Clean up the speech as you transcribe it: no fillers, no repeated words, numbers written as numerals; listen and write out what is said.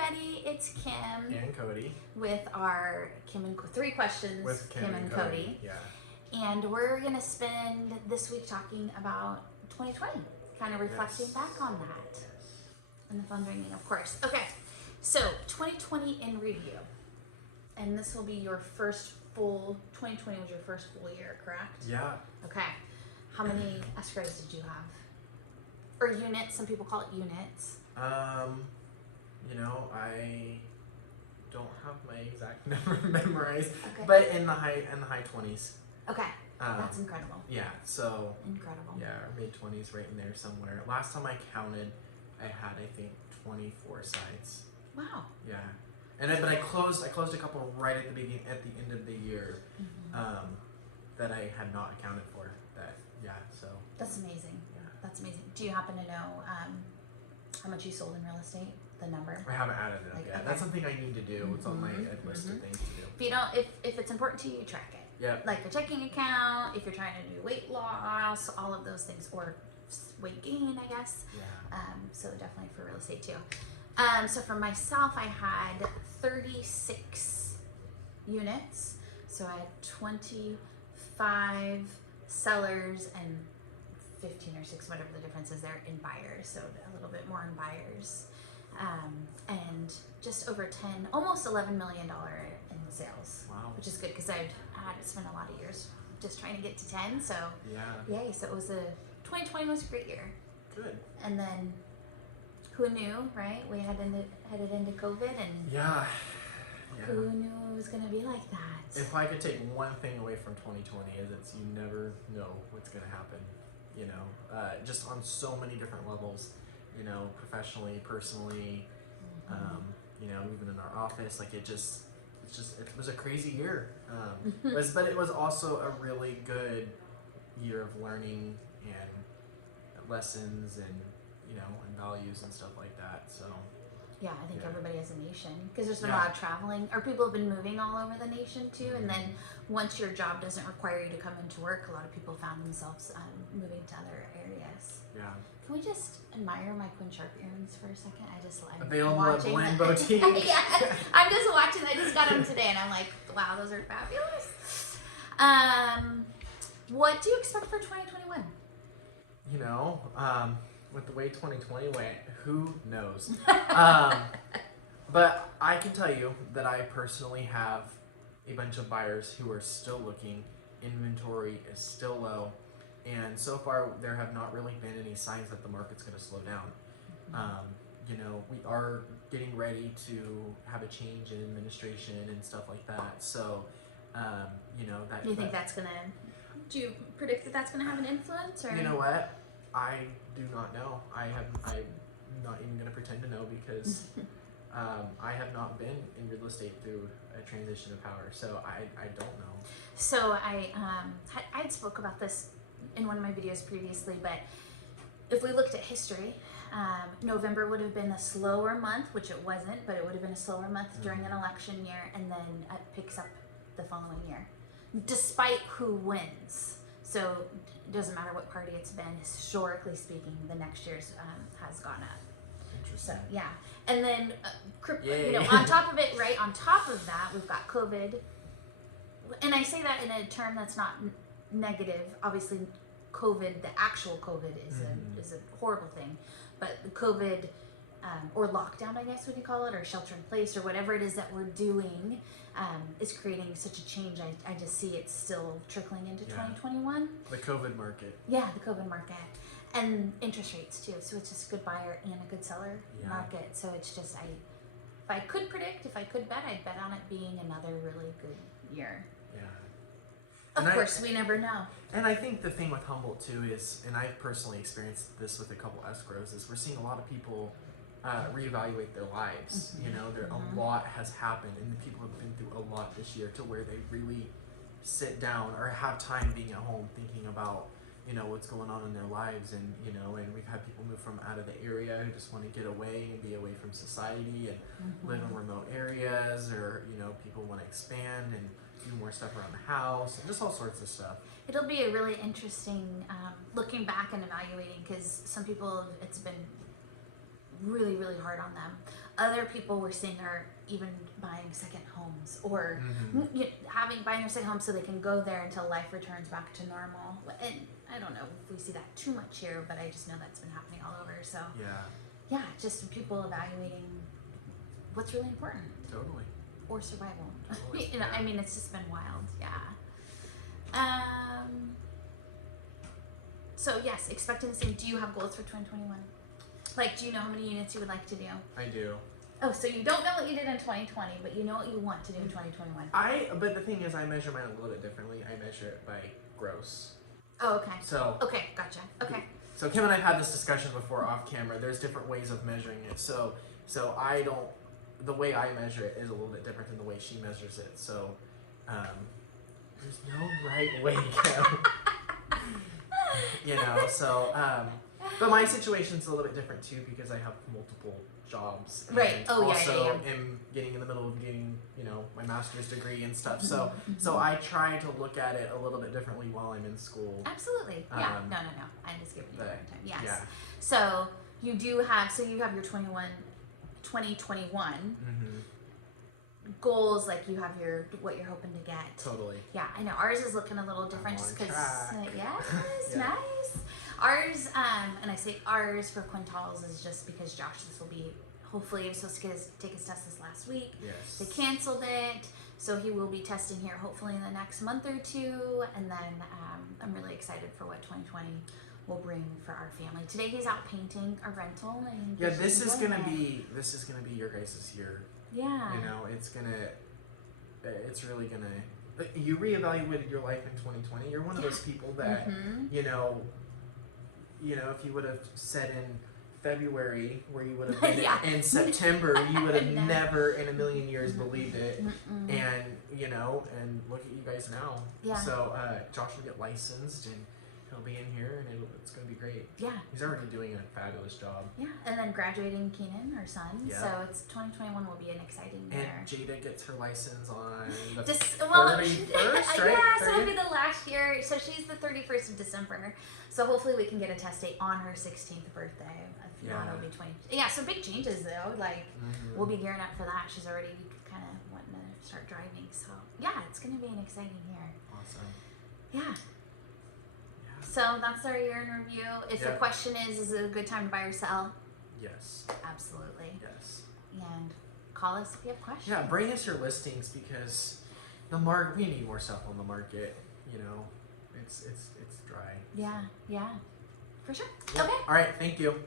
everybody, it's Kim and Cody with our three questions with Kim and Cody. Yeah. And we're gonna spend this week talking about 2020, kind of reflecting back on that, and the phone ringing, of course. Okay, so 2020 in review, and this will be your first full. 2020 was your first full year, correct? Yeah. Okay. How many escrows did you have? Or units? Some people call it units. I don't have my exact number memorized, Okay. but in the high 20s. Okay. That's incredible. Yeah. So. Incredible. Yeah, mid 20s, right in there somewhere. Last time I counted, I had I think 24 sites. Wow. Yeah. But I closed a couple right at the end of the year, that I had not accounted for. So. That's amazing. Yeah. That's amazing. Do you happen to know how much you sold in real estate? The number? I haven't added it up yet. Okay. That's something I need to do. It's on my list of things to do. If you don't, if it's important to you, track it. Yeah. Like your checking account, if you're trying to do weight loss, all of those things, or weight gain, I guess. Yeah. So definitely for real estate too. So for myself, I had 36 units. So I had 25 sellers and 15 or 6, whatever the difference is there, in buyers. So a little bit more in buyers. And just over 10, almost $11 million in sales. Wow. Which is good because I had spent a lot of years just trying to get to 10. So yeah. yay. So it was 2020 was a great year. Good. And then who knew, right? We headed into COVID, and yeah. who knew it was going to be like that? If I could take one thing away from 2020 is it's you never know what's going to happen, just on so many different levels, professionally, personally, even in our office, like it was a crazy year. But it was also a really good year of learning and lessons and, and values and stuff like that. So. Yeah, I think everybody as a nation, because there's been a lot of traveling, or people have been moving all over the nation too. And then once your job doesn't require you to come into work, a lot of people found themselves moving to other areas. Yeah. Can we just admire my Quinn Sharp earrings for a second? I'm available at Blend Boutique. Yeah, I'm just watching. I just got them today, and I'm like, wow, those are fabulous. What do you expect for 2021? With the way 2020 went, who knows? But I can tell you that I personally have a bunch of buyers who are still looking. Inventory is still low, and so far there have not really been any signs that the market's going to slow down. We are getting ready to have a change in administration and stuff like that. So, that. Do you think that's gonna? Do you predict that that's gonna have an influence? Or you know what? I do not know. I'm not even going to pretend to know because I have not been in real estate through a transition of power, so I don't know. So I'd spoke about this in one of my videos previously, but if we looked at history, November would have been a slower month, which it wasn't, but it would have been a slower month during an election year, and then it picks up the following year, despite who wins. So it doesn't matter what party it's been, historically speaking, the next year's has gone up. Interesting. So, yeah. And then, on top of it, right, on top of that, we've got COVID. And I say that in a term that's not negative. Obviously, COVID, the actual COVID is a horrible thing. But the COVID, or lockdown, I guess we can call it, or shelter in place, or whatever it is that we're doing, is creating such a change. I just see it still trickling into 2021. The COVID market. Yeah, the COVID market. And interest rates too. So it's just a good buyer and a good seller market. So it's just, if I could predict, if I could bet, I'd bet on it being another really good year. Yeah. Of course, we never know. And I think the thing with Humboldt too is, and I've personally experienced this with a couple escrows, is we're seeing a lot of people reevaluate their lives. A lot has happened, and the people have been through a lot this year to where they really sit down or have time being at home thinking about what's going on in their lives, and and we've had people move from out of the area who just want to get away and be away from society and live in remote areas, or people want to expand and do more stuff around the house and just all sorts of stuff. It'll be a really interesting looking back and evaluating, because some people, it's been really, really hard on them. other people we're seeing are even buying second homes or buying their second home so they can go there until life returns back to normal. And I don't know if we see that too much here, but I just know that's been happening all over. So yeah, just people evaluating what's really important. Totally. Or survival. Totally. I mean, it's just been wild. Yeah. So yes, expecting the same. Do you have goals for 2021? Like, do you know how many units you would like to do? I do. Oh, so you don't know what you did in 2020, but you know what you want to do in 2021. But the thing is, I measure mine a little bit differently. I measure it by gross. Oh, okay. So. Okay, gotcha. Okay. So Kim and I have had this discussion before off camera. There's different ways of measuring it. So I don't. The way I measure it is a little bit different than the way she measures it. So, there's no right way, Kim. You know. So, but my situation's a little bit different too because I have multiple jobs. And right. Oh, also yeah. am getting in the middle of getting, my master's degree and stuff. So I try to look at it a little bit differently while I'm in school. Absolutely. Yeah. No. I'm just giving you a hard time. Yes. Yeah. So you have your 2021 goals, like you have what you're hoping to get. Totally. Yeah, I know. Ours is looking a little different just because. Yes, Yeah. Nice. Ours, and I say ours for quintals is just because Josh, this will be, hopefully, he was supposed to take his test this last week. Yes. They canceled it, so he will be testing here hopefully in the next month or two, and then I'm really excited for what 2020 will bring for our family. Today he's out painting a rental, and this is gonna be your guys' year. Yeah. It's really gonna. You reevaluated your life in 2020. You're one of those people that if you would have said in February where you would have been in September, you would have never in a million years believed it. And and look at you guys now. Yeah. So Josh will get licensed and he'll be in here and it's going to be great. Yeah. He's already doing a fabulous job. Yeah, and then graduating Keenan, our son. Yeah. So it's 2021 will be an exciting year. And Jada gets her license on the 31st, Yeah, right? so it'll be the last year. So she's the 31st of December. So hopefully we can get a test date on her 16th birthday. If not, it'll be 20. Yeah, so big changes though. Like we'll be gearing up for that. She's already kind of wanting to start driving. So yeah, it's going to be an exciting year. Awesome. Yeah. So that's our year in review. If the question is it a good time to buy or sell? Yes. Absolutely. Yes. And call us if you have questions. Yeah, bring us your listings because we need more stuff on the market. It's dry. Yeah, for sure. Yeah. Okay. All right, thank you.